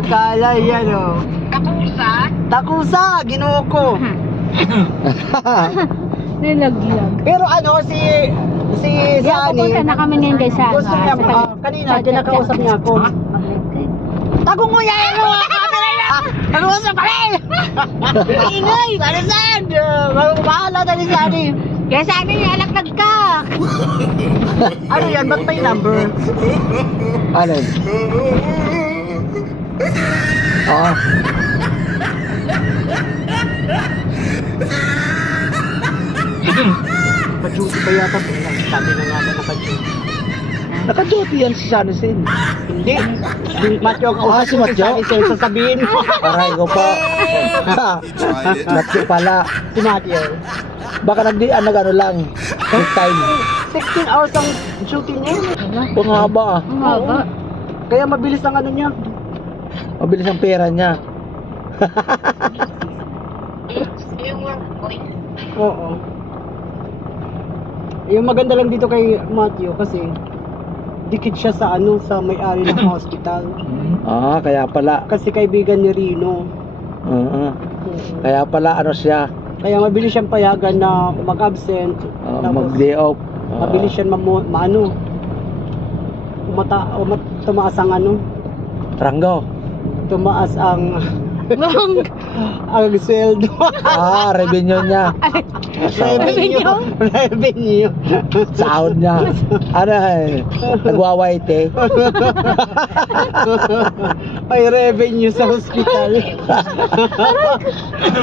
Akala yan o. Kapusa? Takusa, ginoo ko. Nilaglag. Pero ano, si Yeah, Sunny, pupunta na kami ngayon kay Saga. gusto niya, kanina, kinakausap niya ako. Tagong mo yan! Nag-uusap kami! Ingay! Saan? Bahala na ni Sunny. Kaya Sunny, alaklag ka. Ano yan? Ba't may number? Ano? Oo. Pa-duty pa yata. Sabi na nga ba naka-duty? Naka-duty yan si Sunny Sin. Hindi. Si Matyo ang Ah, si Matyo? Sunny Sin, sasabihin mo. Aray ko po. Natsi pala. Si Matyo. Baka nag-ano lang. Good time. 16 hours ang duty niya. Kung haba ah. Ang haba. Kaya mabilis ang ano niya. Mabilis ang pera niya. Yung work boy. Oo. Yung maganda lang dito kay Matthew kasi dikit siya sa ano, sa may-ari ng hospital. Ah, kaya pala. Kasi kaibigan ni Rino. Oo. Kaya pala ano siya. Kaya mabilis siyang payagan na mag-absent. Tapos Mag-day off. mabilis siyang maano. Tumaas ang ano. Tranggo. Tumaas ang ang sweldo. Ah, revenue niya. Revenue. Sahod niya. Ano eh. Nagwawaite. May revenue sa hospital.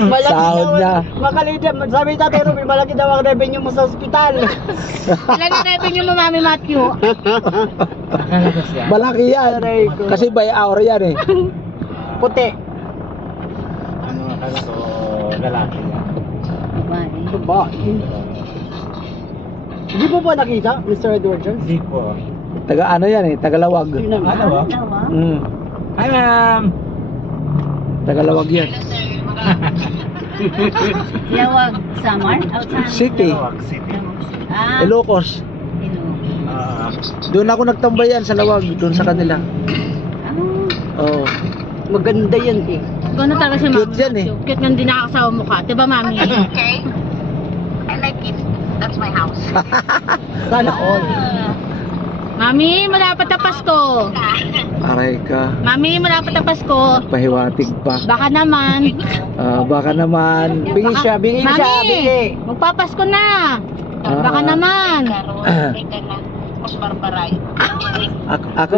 Malaki Sahod daw. niya. Makalida. Sabi ni Tatay Ruby, malaki daw ang revenue mo sa hospital. Ilan na revenue mo, Mami Matthew? Malaki yan. Aray ko. Kasi by hour yan eh. Puti. So, lalaki yan. Babae. Hindi mo ba nakita, Mr. Edward Jones? Hindi po. Taga ano yan eh. Tagalawag. Yun ang Ano ba? Hi ma'am! Tagalawag yan. Lawag, Samar? City. Tawag City. Ah, Ilocos. Ah, Doon ako nagtambay yan sa lawag. Doon sa kanila. Oo. maganda yan eh. Gano'n talaga si Mami Cute yan eh. Matthew. Cute nga hindi nakakasawa mukha. Diba, Mami? Okay? I like it. That's my house. Sana all. Mami, malapit na Pasko. Aray ka. Mami, malapit na Pasko. Pahiwatig pa. Baka naman. Baka naman. Bingi siya, bingi siya, bingi. Mami, magpapasko na. Baka Ah. naman. Karoon, teka na. Mas barbaray. Ako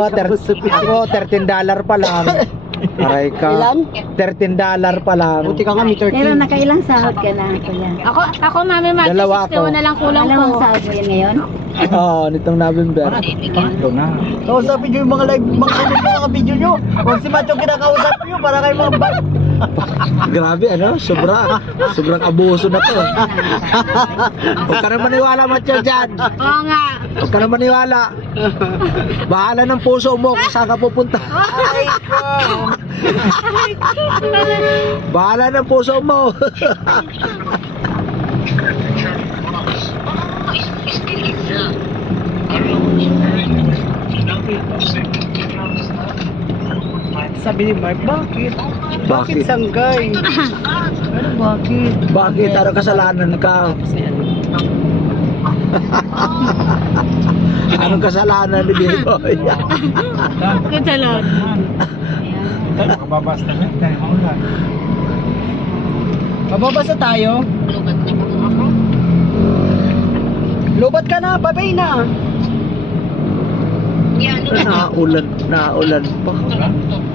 $13 pa lang. Aray ka. Ilan? $13 pa lang. Buti ka nga, may 13. Pero nakailang sahod ka na, kuya? Ako Mami Matthew, Dalawa 61 ako. na lang kulang Dalawang ko. sahod mo yan ngayon? Oo, nitong November. tatlo na. Kausapin nyo yung mga live, mga video nyo. Kung si Macho kinakausap nyo, para kayo mga bad. Grabe ano, sobrang abuso na to. Huwag ka na maniwala, Macho, dyan. Oo nga. Huwag ka na maniwala. Bahala ng puso mo kung saan ka pupunta. Ay ko. Bahala ng puso mo. Sabi ni Mark, bakit? Bakit? sanggay? Ano bakit? Bakit? Ano kasalanan ka? Anong kasalanan ni Biboy? Kasalon. Tayo, makababasta na. Tayo, maulan. Mababasa tayo? Lubat ka na, babay na. Yan, Naulan pa.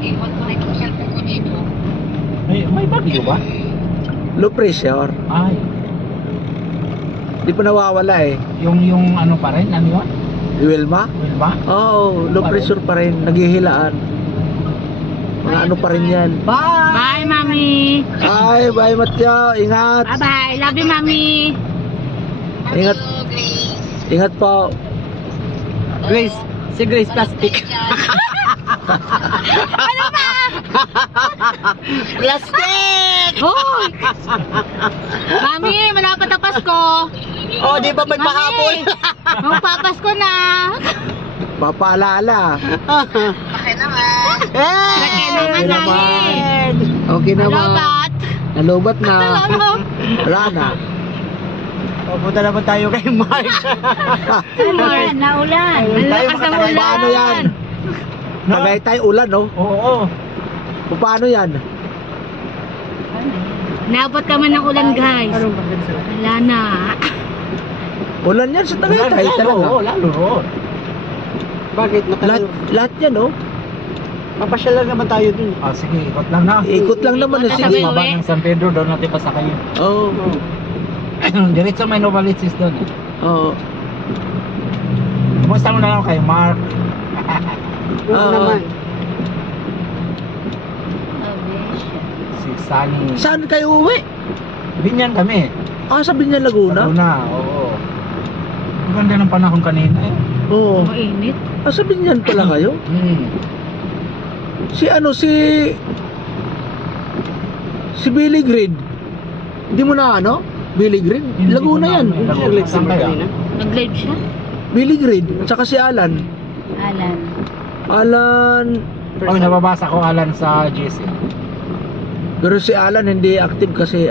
iwan ko na itong cellphone ko dito. May bagyo ba? Low pressure. Ay, Di pa nawawala eh. yung ano pa rin? Ano yun? Wilma? Will ba? Oo, low pressure pa rin. Naghihilaan. Mga ano pa rin yan. Bye! Bye, Mami. Ay, bye Matyo. Ingat. Bye-bye. Love you, Mami. Ingat. Hello, Grace. Ingat po. Grace, si Grace Plastic. Ano ba? Plastic! Hoy! Mami, malapit na Pasko. Oh, di ba may pahabol? Magpapasko na. Papaalala. Pakilala naman. Eh! naman, naman. Okay naman. Lobat. Nalobat na. Wala na. Pupunta naman tayo kay Mark. Ulan, naulan. Ang lakas ng ulan. Paano yan? Tagaytay ulan, no? Oo. Paano yan? Naabot kami ng ulan, guys. Wala na. Ulan yan sa Tagaytay talaga. Oo, lalo roon. Bakit? Lahat yan, no? Papasyal lang naman tayo dun. Ah, sige, ikot lang na. Ikot lang naman. Ikot Sige. lang. Baba ng San Pedro, doon natin pasakayin. Oo. Diretso may Novaliches doon. Oo. Kumusta mo na lang kay Mark? Oo naman. Si Sunny. Saan kayo uwi? Binyan kami. Ah, sa Binyan, Laguna? Laguna, oo. Ang ganda ng panahon kanina eh. Oo. Mainit. Ah, sa Binyan pala kayo? Si Billy Green. Hindi mo na Billy Green? Hindi Laguna ko yan. na- Laguna. Nag-live si Saan Mark kaya? kanina. Nag-live siya. Billy Green. At saka si Alan. Alan. Kami nababasa ko Alan sa GC. Pero si Alan hindi active kasi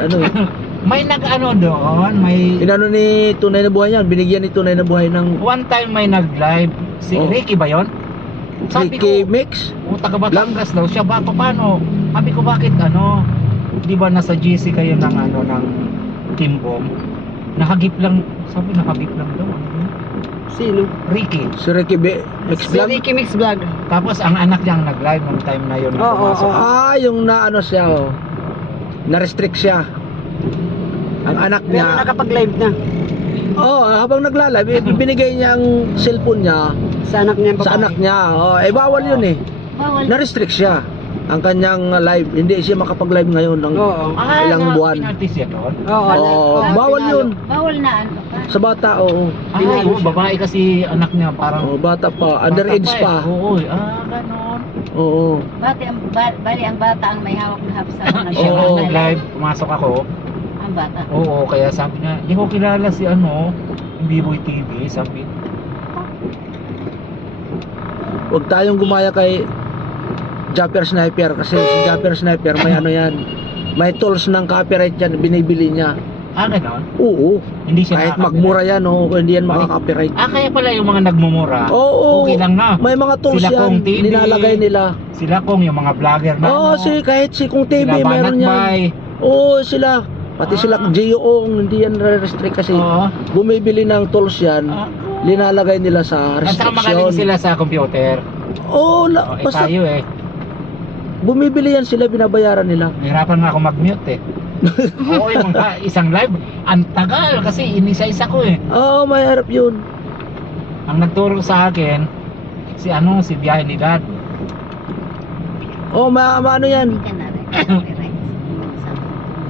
May nag-ano doon, may... inano ni Tunay na Buhay yan. Binigyan ni Tunay na Buhay ng One time may nag-live. Si Oh. Ricky ba yun? Sabi Ricky ko, Mix. taga Batangas daw siya. Paano? Sabi ko, bakit di ba nasa GC kayo ng ng Team Bomb? Nakagip lang, sabi nakagip lang daw. Sino? Ricky. Si Ricky Mix Si Vlog. Ricky Mix Vlog. Tapos ang anak niya ang nag-live nung time na yun. Oo, pumasok. oo. Ah, yung siya na-restrict siya. Ang anak Pero niya. nakapag-live na. Habang nagla-live, binigay niya ang cellphone niya Sa anak niya. sa anak niya. Bawal yun eh. Bawal. Na-restrict siya. Ang kanyang live, hindi siya makapag-live ngayon ng Oo. ilang buwan. Pinaltis siya doon? Oo. bawal yun. Bawal na pa. Sa bata, oo. Oo, babae kasi anak niya parang... Bata pa, underage pa. Oo, ganon. Oo. Bali ang bata ang may hawak na hapsa na Siya Oo. nga nag-live, pumasok ako. Ang bata. Oo, kaya sabi niya, hindi ko kilala si B-Boy TV, sabi. Huwag tayong gumaya kay Japper Sniper kasi si Japper Sniper may yan. May tools ng copyright yan, binibili niya. Ganon? Oo. Hindi siya Kahit nakaka- magmura yan, hindi yan makaka-copyright. kaya pala yung mga nagmumura. Oo. Okay lang na. May mga tools Sila yan, Kong TV. nilalagay nila. Sila kung yung mga vlogger na Oo, kahit si Kung TV sila meron yan. Banat Oo, sila. Pati sila Gio-ong, hindi yan restrict kasi Oo. bumibili ng tools yan, linalagay nila sa At saka magaling restriction. sila sa computer. Oo, basta Tayo bumibili yan sila, binabayaran nila. Hirapan nga ako mag-mute Oo, yung mga isang live, ang tagal kasi inisa-isa ko Oo, mahirap yun. Ang nagturo sa akin, si Biyahe ni Dad. Oo, maano yan. Hindi ka na rin.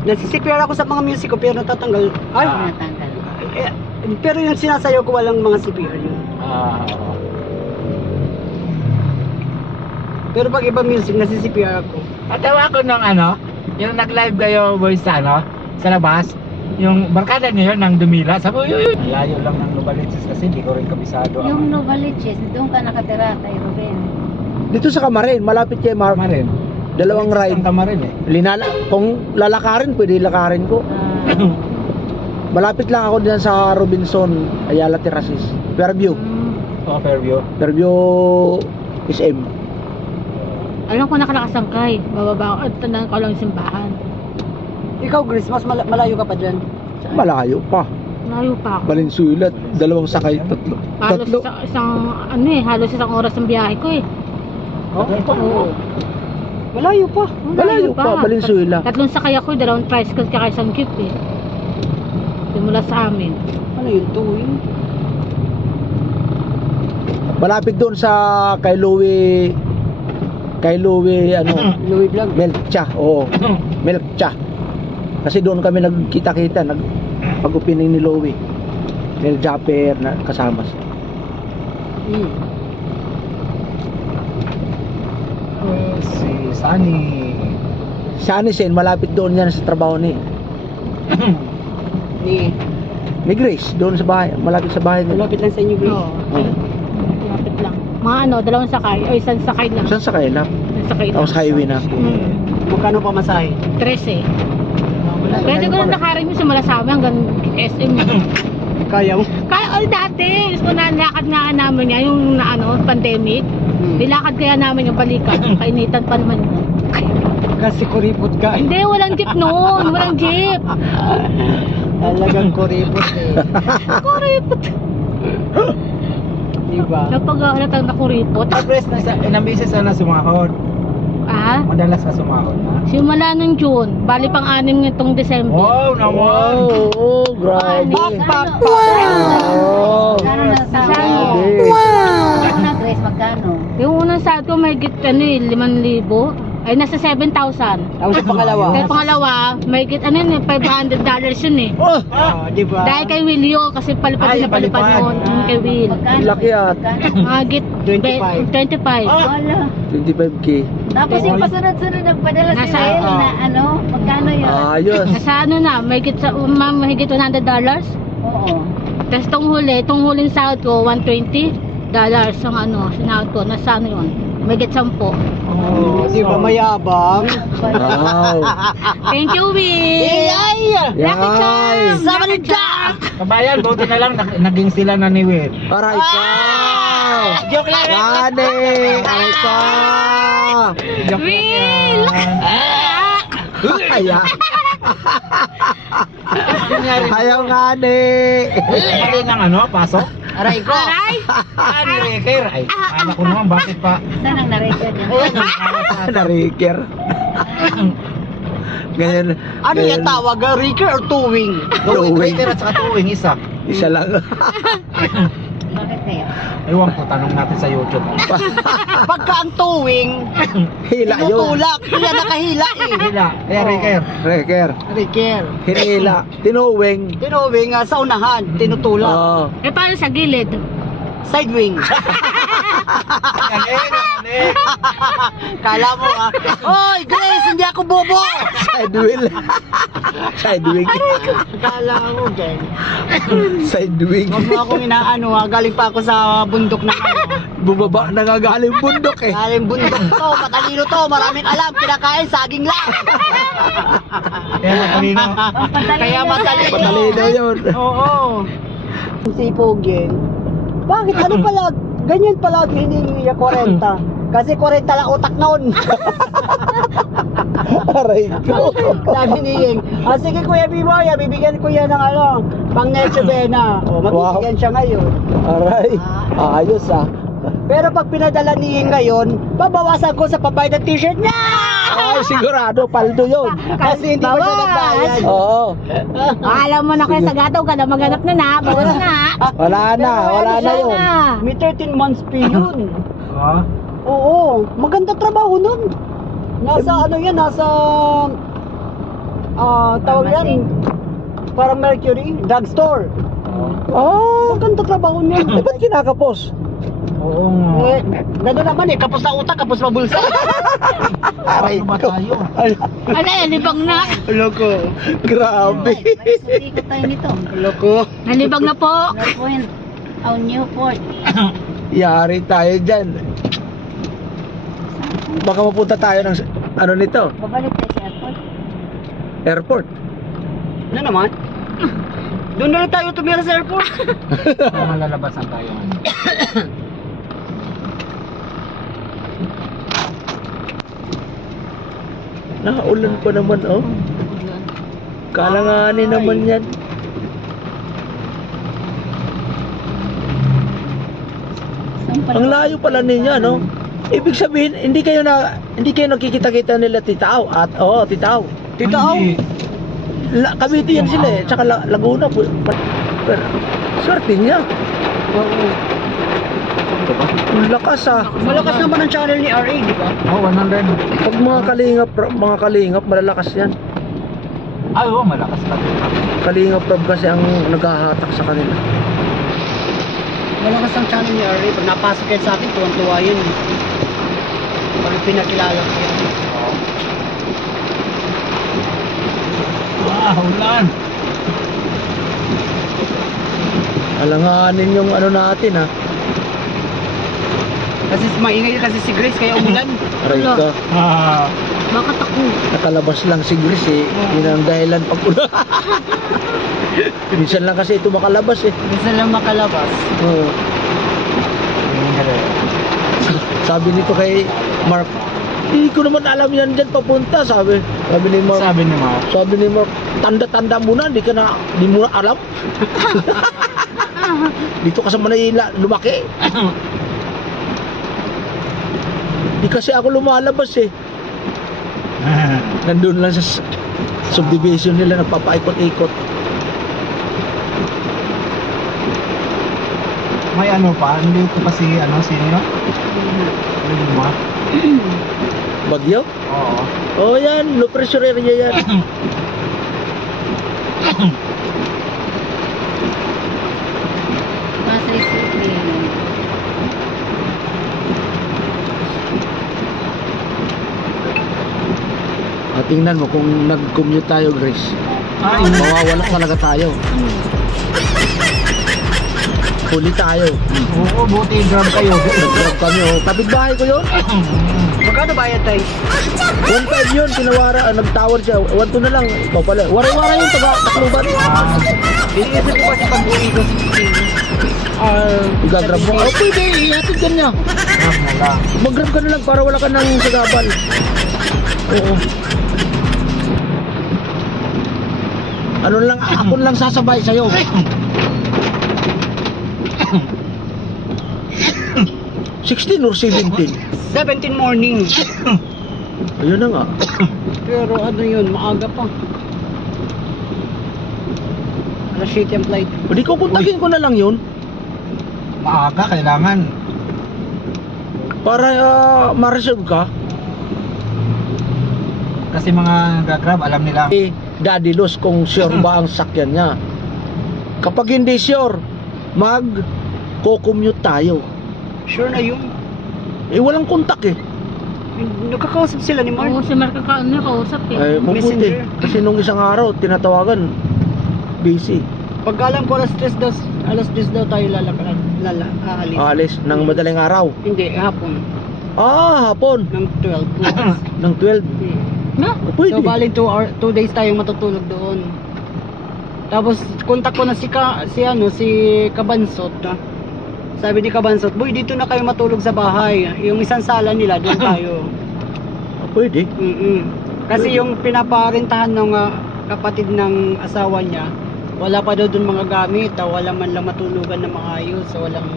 Nagsisipir ako sa mga music ko pero natatanggal. Ay, Natanggal. pero yung sinasayaw ko walang mga CPR yun. Pero pag iba music, nasi-CPR ako. Atawa ko nung yung nag-live kayo boys sa sa labas, yung barkada niyo yun nang dumila, sabi ko, uy, layo lang ng Novaliches kasi hindi ko rin kabisado Yung Novaliches, doon ka nakatira kay Ruben. Dito sa Kamarin, malapit kay Mark. Kamarin. Dalawang ride. Ang Kamarin Kung lalakarin, pwede lakarin ko. Malapit lang ako diyan sa Robinson, Ayala Terraces. Fairview. Oh, Fairview. Fairview SM. Alam ko nakalakasangkay. Bababa ako at tandaan ko lang yung simbahan. Ikaw, Grace, mas malayo ka pa dyan. Malayo pa. Layo pa ako. Valenzuela, dalawang sakay, tatlo. Halos halos isang oras ang biyahe ko eh. Oo. Malayo pa. Malayo pa, Valenzuela. Tatlong sakay ako, dalawang tricycle kaya isang jeep eh. Simula sa amin. Ano yun, tuwing? Malapit doon sa kay Louie Louis Vlog. Melcha, oo. Melcha. Kasi doon kami nagkita-kita, pag-opening ni Louie. Mel Japper na kasama siya. Si Sunny. Sunny Sen, malapit doon yan sa trabaho ni Ni Grace, doon sa bahay, malapit sa bahay nila. malapit lang sa inyo, Grace. Oo. Lapit lang. Mga ano, 2 sakay, o 1 sakay lang. Saan sa kaila? 1 sakay lang. Tapos highway na. Magkano pa masahe? 13. Pwede ko na nakarin mo sa Malasame hanggang SM. Kaya mo? Kaya dati, gusto na lakad nga namin yan, yung na, ano, pandemic. Nilakad kaya namin yung balikan. Kainitan pa naman yun. Kasi kuripot ka. Hindi, walang jeep noon. Walang jeep. Talagang kuripot eh. Kuripot. Diba? Napag halatang nakuripot. Pres, ilang beses na sumahod. Ah, Madalas na sumahod na. simula nung June. Bali pang-6 nitong December. Wow, naman! Oh, grabe. Oh, Magkano na sa grabe. Magkano, Grace, magkano? Yung unang sahod ko may 5,000. Ay, nasa 7,000. Tapos yung pangalawa. Kaya pangalawa, may $500 yun eh. Oh, Diba? Dahil kay Will yun, kasi palipad Ay, na palipad palipad. noon. Kay Will. Magkano? Laki at. Magkano? Git 25. 25. Wala. 25k. Tapos yung pasunod-sunod nagpadala si Nasa- Will na ano, magkano yun? Ayos. Nasa ano na, mahigit $100. Oo. Tapos tong huling sahod ko, $120 ang ano, sinahod ko. Nasa ano yun, mahigit 10. Oh, diba mayabang? Wow. Thank you, Will! Lucky charm! Sama ni Jack! Kabayan, buti na lang naging sila na ni Will. Aray ka. Joke lang! Gane. Aray ka. Joke lang Will! yan. Kaya. Ayaw gane. Mali ng ano, pasok? Aray ko! Aray! Ni Reker. Ay, alam ko naman, bakit pa? Saan ang na-record yun? Nariker. Ganyan. Ano ganyan. yung tawag? Ricker or towing? Towing. Reker at saka tuwing isa. Isa lang. Bakit kaya? Ewan ko, tanong natin sa YouTube. Pagka ang towing, Hila yun. tinutulak. Kaya nakahila eh. Hila, kaya Reker. Reker. Ricker. Hinila. Tinuwing. Tinowing sa unahan, tinutulak. Oo. Eh, paano sa gilid? Sidewing. Galing. Kala mo ah. Oy, Grace, hindi ako bobo. Side wheel. Side wing. Kala mo, Jen. Side wing. Huwag mo akong inaano ha. Galing pa ako sa bundok na ano. Bumaba na nga galing bundok eh. Galing bundok to. Matalino to. Maraming alam. Kinakain. Saging lang. Kaya matalino. Kaya matalino. Patalino yun. Oo. Si Pogeng. Bakit? Ano pala? Ganyan pala hiningi niya 40. Kasi 40 lang utak noon. Aray ko. Sabi ni Ying, sige Kuya Biboy, bibigyan ko yan ng ano, pang Necho Bena. O, magbibigyan siya ngayon. Aray. Ayos ah. Pero pag pinadala ni Ying ngayon, babawasan ko sa pabayad ng t-shirt niya! Ay, sigurado. Paldo yun. Kasi hindi pa siya nagbayad. Oo. Alam mo na kayo sa gataw ka na maghanap na bawas na. Wala na. Wala na yun. May 13 months pay yun. Ha? Oo, maganda trabaho nun. Nasa ano yan, nasa tawag yan, parang Mercury, drugstore. Oh. Maganda trabaho niya. Eh, ba't kinakapos? Oo nga. Gano'n naman eh, kapos na utak, kapos na bulsa. Aray Ano ba ko. tayo? Ano yan, libang na. Loko. Grabe. May ikot tayo nito. Loko. Nalibang na po. North Point. Oh, Newport. Yari tayo dyan. Baka mapunta tayo ng ano nito, Babalik tayo sa airport. airport. Ano naman? Doon na rin tayo tumira sa airport. Malalabasan tayo. Nakaulan pa naman oh. Kalanganin naman yan. Saan pala? Ang layo pala ninyo, no? Ibig sabihin, hindi kayo nakikita-kita nila Titao at Titao. Titao. Cavite yan sila eh, tsaka Laguna po. Pero, swerte niya. Oo. Ang lakas ah. Malakas naman ang channel ni RA, di ba? Oh, 100. Pag mga kalingap, malalakas yan. Ay, oh, malakas pa. Kalingap Rob kasi ang naghahatak sa kanila. Malakas ang channel ni RA. Pag napasok yan sa akin, tuwang-tuwa yun. Pag pinakilala ko yan. Ulan. Alanganin yung ano natin ah. Kasi maingay kasi si Grace kaya umulan. Aray ka. Bakit ako? Nakalabas lang si Grace eh. Yun ang dahilan pag ulan. Minsan lang kasi ito makalabas eh. Gusto lang makalabas. Oo. Sabi nito kay Mark, hindi ko naman alam yan dyan papunta, sabi ni Mark. Sabi ni Mark, tanda-tanda mo na, di mo na alam. Dito ka sa Manila, lumaki. Di kasi ako lumalabas eh. Nandun lang sa subdivision nila, nagpapaikot-ikot. May ano pa, hindi ko pa si sino? Lima. Bagyo? Oo. Oh yan, low pressure area yan. Mas receiving. Tingnan mo kung nag-commute tayo, Grace. Mawawala talaga tayo. Huli tayo. Oo, buti grab kayo. Nag-grab kami, oh. Kapit-bahay ko yun. Magkano bayad tayo? 1.5 yun, tinawara, nag-tower siya. 1.2 na lang, ikaw pala. Waray-waray yung taga-Tacloban. Iniisip ko kasi pag-uwi ko Igagrab mo. Oh, pwede, ihatid ka niya. Grab na lang. Mag-grab ka na lang para wala ka nang sagabal. Oo. Ano lang, ako lang sasabay sa'yo. 16 or 17? 17 morning. Ayun na nga. Pero ano yun, maaga pa. Alas 7 ang flight. Pwede ko kontakin ko na lang yun. Maaga, kailangan. Para ma-reserve ka. Kasi mga gagrab, alam nila. Eh, Daddy Luz kung sure ba ang sakyan niya. Kapag hindi sure, mag-co-commute tayo. Sure na yun. Eh, walang kontak eh. Nagkakausap sila ni Mark. Oo, si Mark kausap eh. Ay, mabuti. Messenger. Kasi nung isang araw, tinatawagan, busy. Pagkalam ko alas 3 daw tayo aalis. Aalis ng madaling araw. Hindi, hapon. Hapon. Ng 12 plus. Ng 12. No? Pwede. So, bali 2 days tayong matutulog doon. Tapos, kontak ko na si Kabansot. Sabi ni Kabansot, boy, dito na kayo matulog sa bahay. Yung isang sala nila, doon tayo. Pwede. Kasi yung pinaparentahan ng kapatid ng asawa niya, wala pa daw doon mga gamit, wala man lang matulugan na maayos, walang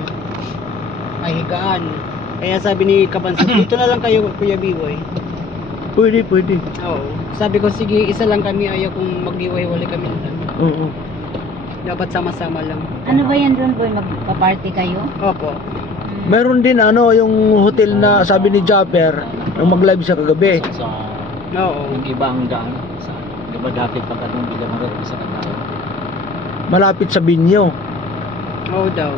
mahigaan. Kaya sabi ni Kabansot, dito na lang kayo, Kuya Biboy. Pwede. Oo. Sabi ko, sige, isa lang kami, ayaw kung mag-iway-wali kami. Oo. Dapat sama-sama lang. Ano ba yan doon, boy? Magpa-party kayo? Opo. Meron din yung hotel na sabi ni Japper, nung mag-live siya kagabi. Oo. Yung iba ang daan. Di ba dati pag anong bigla mag-isa na tayo? Malapit sa Binyo. Oo daw.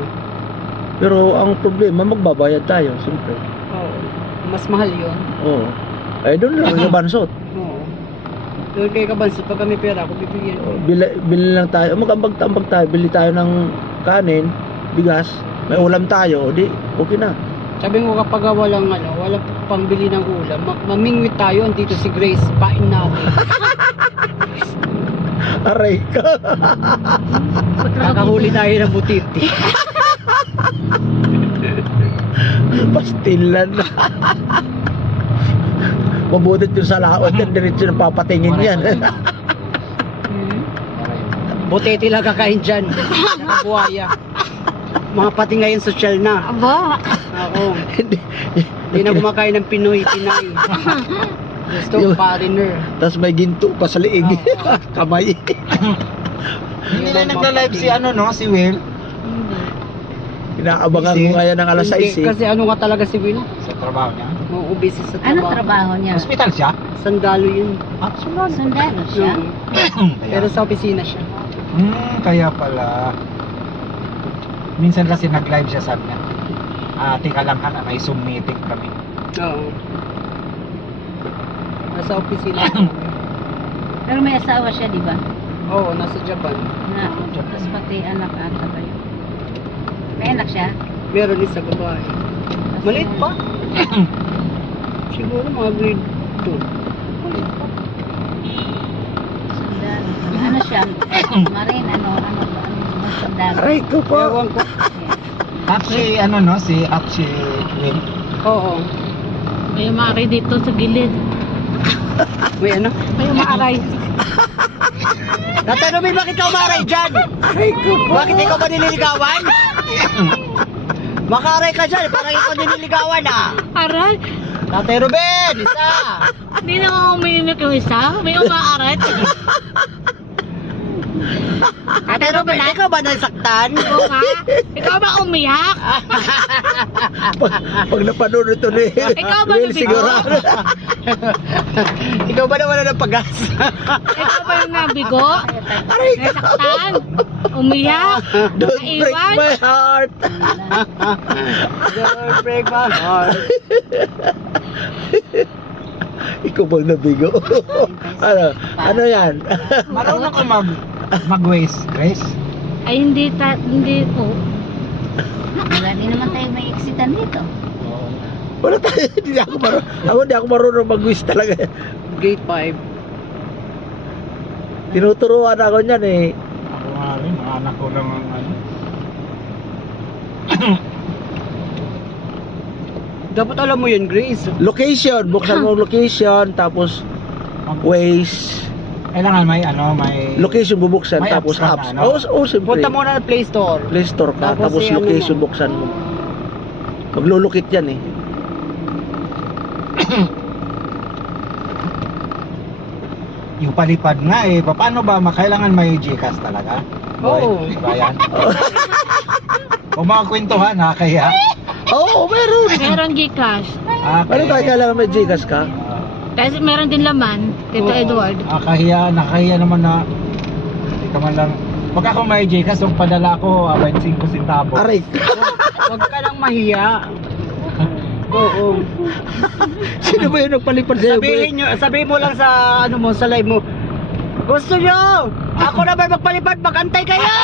Pero ang problema, magbabayad tayo, siyempre. Oo. Mas mahal yun. Oo. Ay, doon lang sa Bansot. Oo. Doon kay Kabansot, pag kami pera, ako bibigyan ko. Bili lang tayo. Mag-ambag-tambag tayo. Bili tayo ng kanin, bigas. May ulam tayo. Di, okay na. Sabi ko kapag walang pangbili ng ulam, mamingwit tayo, andito si Grace, pain natin. Aray ka. Kakahuli tayo ng butiti. Pastilan na. Mabutit yung sa laot yan. Diretso na papatingin yan. Butiti lang kakain dyan. Nakabuhaya. Mga pati ngayon social na. Aba! Oo. Hindi na kumakain ng Pinay. Gusto foreigner. Tapos may ginto pa sa liig. Kamay. Hindi na nagla-live si Will. Inaabangan ko ngayon ng alas 6 Hindi, kasi ano nga talaga si Will? Sa trabaho niya. Oo, busy sa Anong trabaho. trabaho niya? Hospital siya? Sandalo yun. Sundalo siya? Pero sa opisina siya. Kaya pala. Minsan kasi nag-live siya, sabi niya. Tika lang ka na, may Zoom meeting kami. Oo. Nasa opisina. Pero may asawa siya, di ba? Oo, nasa Japan. Tapos pati anak ata kayo. May anak siya? Meron isa babae. Maliit pa. Siguro mga grade 2. Maliit pa. Sundalo. Ano siya? Marine, ano sundalo. Aray ko po. Ewan ko. Apsi, ano no, si Apsi Lim. Oo. May umaaray dito sa gilid. May ano? May umaaray. Tatay Ruben, bakit ka umaray dyan? Aray ko po. Bakit ikaw ba nililigawan? Makaray ka dyan, parang ikaw nililigawan ah. Aray! Tatay Ruben, isa. Hindi na ako umiiyak yung isa. May umaarat. Tatay Ruben, ikaw ba nasaktan? Oo nga. Ikaw ba umiyak? Pag napanood ito ni Ikaw ba Will, nabigo? sigurado. Ikaw ba nawala ng pag-asa? Ikaw ba yung nabigo? Aray ko. Nasaktan? Umiyak? Don't break Naiwan? my heart. Don't break my heart. Ikaw bang nabigo? Ano yan? Marunong ka mag-waste, Grace? Ay hindi po. Wala din naman tayo may exitan dito. Wala tayo, hindi ako marunong mag-wish talaga. Grade 5. Tinuturuan ako niyan eh. Ako nga rin, mga anak ko lang ang ano. Dapat alam mo yun, Grace. Location, buksan mo location, tapos Waze. Kailangan may ano, may... Location bubuksan, May tapos apps apps. ka na, ano? Oo, siyempre. Punta muna ng Play Store. Play Store ka, Tapos tapos i-ano location mo. buksan mo. Maglulukit yan eh. Yung palipad nga eh, paano ba kailangan may Gcash talaga? Oo. Di ba yan? Kung mga kwentuhan ha, kaya... Oo, meron. Meron Gcash. Ano tayo kailangan may Gcash ka? Kasi meron din laman, Tito Oo. Edward. Nakahiya naman na... Hindi ka man lang... Pag ako may Gcash, yung padala ko, 25 centavos. Aray. Huwag ka lang mahiya. Oo. Sino ba yung nagpalipad sa'yo? Sabihin mo lang sa ano mo, sa live mo. Gusto nyo? Ako naman magpalipad, magantay kayo!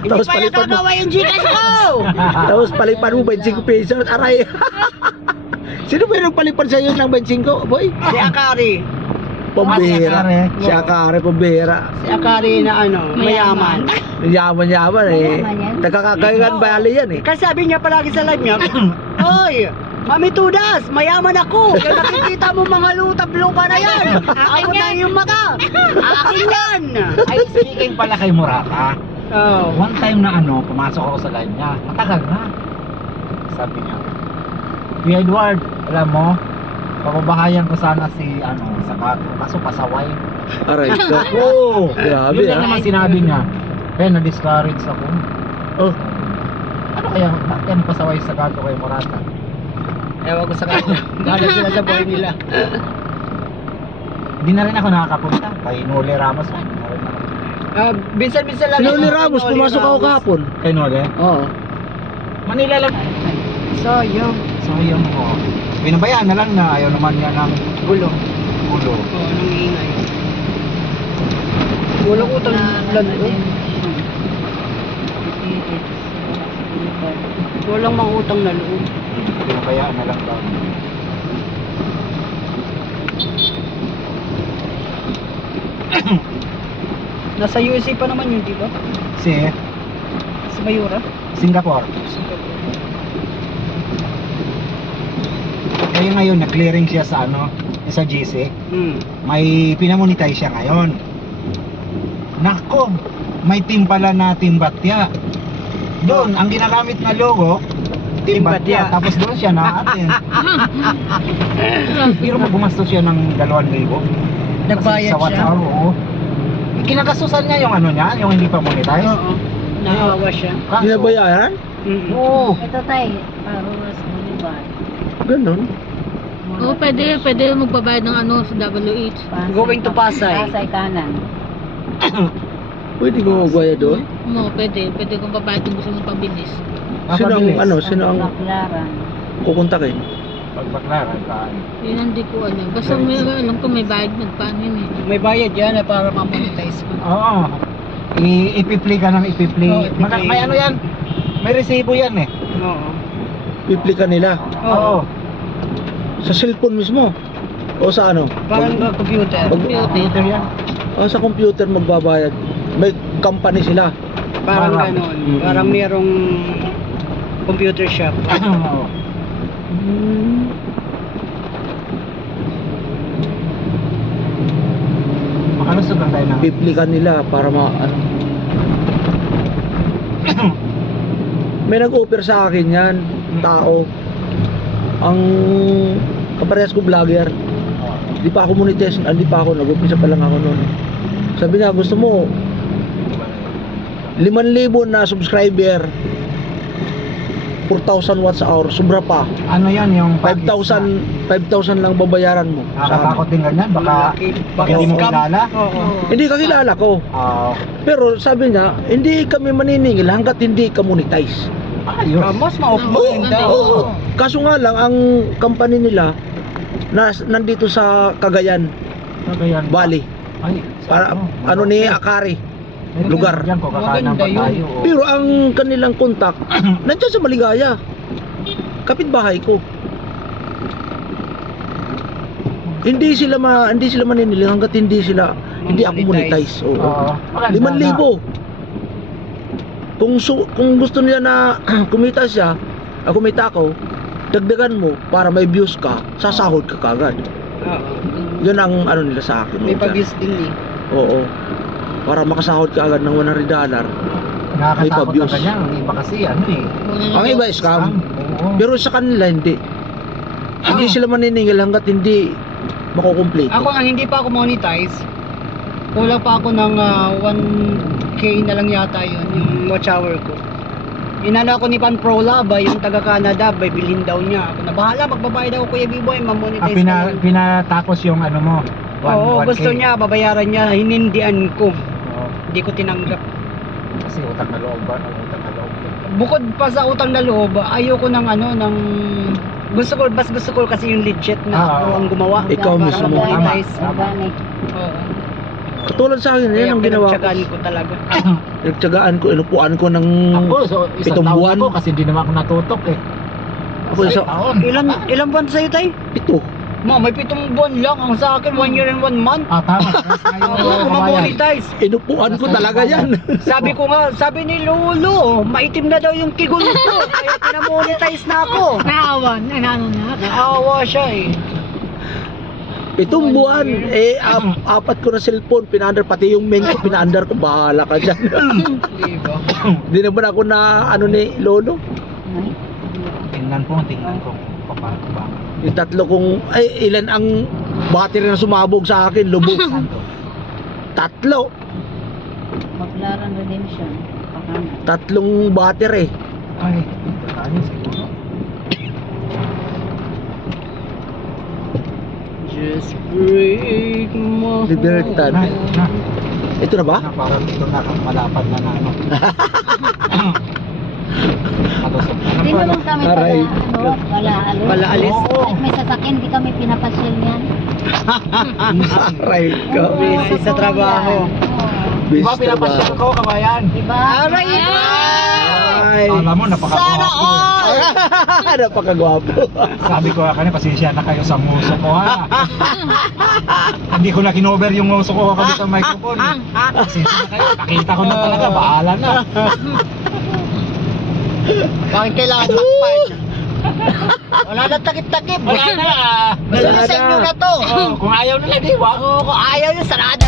Hindi Tapos pa yan palipad mo. gagawa yung Gcash ko! Tapos palipad mo 25 pesos. Aray. Sino ba yung nagpalipad sa'yo ng 25, boy? Si Akari. Pambihira. Akari. Si Akari, pambihira. Si Akari na ano, mayaman. Yaman-yaman eh. Mayaman yan. Nagkakagayan bali yan eh. Kasi sabi niya palagi sa live niya, Hoy! Mami Tudas, mayaman ako! Yung nakikita mo mga lupa na yan! Ako na yung maka! Akin yan! Ay, speaking pala kay Murata, Oh. one time na ano, pumasok ako sa live niya. Matagal na. Sabi niya, Kuya Edward, alam mo, pababahayan ko sana si ano, sa kaso pasaway. Aray ka. Oo! Grabe, Yun lang ah. naman sinabi niya. Kaya na-discourage ako. Oh. Ano kaya, bakit yan pasaway sa gato kay Murata? Ewan ko sa kanya. Gano'n sila sa buhay nila. Hindi na rin ako nakakapunta. Kay Nole Ramos. Minsan-minsan lang. Si Loli ako, Ramos, Loli pumasok ako Ramos. kahapon. Kay Nole? Oo. Manila lang. Sayang. Sayang ko. Binabayaan na lang na ayaw naman niya ng Gulo. gulo. Oo, nang ingay. Walang utang lalo. Walang mga utang na loob. Binabayaan na lang daw. Nasa USA pa naman yun, di ba? Si Sa Mayura. Singapore. Kaya ngayon, na-clearing siya sa ano, sa GC. Hmm. May pinamonetize siya ngayon. Nako, may team pala na Team Batya. Doon, ang ginagamit na logo, Team Team Batya. Batya. Tapos doon siya na-attend. Pero gumastos siya ng 2,000. Nagbayad Sa siya. WhatsApp, oo. Kinagastusan niya yung ano niya, yung hindi pa monetize. Oo. Naawa siya. Kaso, Binabayaran? Oo. Ito tayo, Parulas Boulevard. Ganun. Oo, pwede magbabayad ng ano sa WH. Going to Pasay. Pasay kanan. Pwede ko magbayad doon? Oo, pwede kung babayad kung gusto mong pabilis. Sino ang ano? Sino ang Baklaran. kukunta kayo? Pagbaklaran ka. Yun hindi ko alam. Basta may alam ko may bayad paano yun eh. May bayad yan na para ma-monetize mo. Oo. Ipi-play ka ng ipi-play. Oo, ipi-play. May ano yan? May resibo yan eh. Oo. piplikan nila. Oo. Sa cellphone mismo. O sa ano? Parang computer. Computer yan. Sa computer magbabayad. May company sila. Parang Parang- ganon. Parang merong computer shop. Oo. Makalusog lang tayo ng Piplikan nila para ano. May nag-offer sa akin yan, tao. Ang kaparehas ko vlogger. Di pa ako monetize, hindi pa ako, nag-umpisa pa lang ako noon. Sabi niya, gusto mo 5,000 na subscriber, 4,000 watts hour, sobra pa. ano yan yung 5,000 lang babayaran mo. Nakakatakot din ganyan, baka Baka hindi mo scam. kilala. Oo. Hindi kakilala ko. Pero sabi niya, hindi kami maniningil hanggat hindi ka monetize. Ayos. Mas ma-off-mind daw. Oo. Kaso nga lang, ang company nila, nandito sa Cagayan, Cagayan. Bali. Ay, Para, ano ni Akari. lugar. Diyan ko kakanan pa Maganda yun. tayo. Pero ang kanilang kontak, nandiyan sa Maligaya. Kapitbahay ko. Hindi sila maninili hanggat hindi ako monetize. Oo. Oo. Maganda 5,000. Kung gusto nila na kumita siya, kumita ako, dagdagan mo para may views ka, sasahod ka kagad. Oo. Yun ang ano nila sa akin. May pag-views din eh. Oo. Para makasahod ka agad ng $100. Nakakatakot May na pa-views. ganyan. Ang iba kasi ano eh. Ang iba scam. Oo. Pero sa kanila hindi. Hindi sila maniningil hanggat hindi makukumplete. Ako nga hindi pa ako monetize. Kulang pa ako ng 1K na lang yata yun, yung watch hour ko. Inala ko ni Pan Pro Laba, yung taga Canada, bibilhin daw niya. Ako na bahala, magbabayad ako Kuya B-Boy, mamonetize na yun. Pinatapos yung ano mo. Oo, 1K. gusto niya, babayaran niya, hinindian ko. Oo. Hindi ko tinanggap. Kasi utang na loob ba? Utang na loob. Bukod pa sa utang na loob, ayoko ng gusto ko kasi yung legit na ako ang gumawa. Ikaw Para mismo. mamonetize. Organic. Oo. Katulad sa akin, yan ang ginawa ko. pinagtyagaan ko talaga. Nagtyagaan ko, inupuan ko ng Ako, so isang 7 taon buwan. ako kasi hindi naman ako natutok eh. Ako isa, taon. Ilan buwan sa'yo, tay? 7. May 7 buwan lang. Ang sa akin, 1 year and 1 month. Tama. Ako mamonetize. Inupuan ko talaga yan. Sabi ni Lolo, maitim na daw yung kigul ko. Kaya pinamonetize na ako. Naawan. Ano na? Naawa siya eh. 7 buwan, apat ko na cellphone, pinaandar, pati yung main ko, pinaandar ko, bahala ka dyan. Diba? Hindi naman ako na, ni Lolo. Tingnan ko paano ba. Yung 3 kong, ilan ang battery na sumabog sa akin, lubog. Santo. 3. McLaren Redemption. Pakana. 3 battery. Ay, ito tayo siguro. Just break my Libertad. Na. Ito na ba? Parang ito malapad na ano. Matusok. Hindi naman kami Aray. wala alis. Wala alis. Kahit may sasakyan, di kami pinapasyal yan. Aray ka. Busy sa trabaho. Diba pinapasyal ko, kabayan? Diba? Aray! Ay. Alam mo, napakagwapo eh. Napakagwapo. Sabi ko kanina, pasensya na kayo sa nguso ko ha. Hindi ko na kinover yung nguso ko kasi sa microphone. Pasensya na kayo, nakita ko na talaga, bahala na. Bakit kailangan takpan? Wala na takip-takip. Wala na. Dala sa inyo na to. Kung ayaw nila, di ba? Kung ayaw nyo, sarado.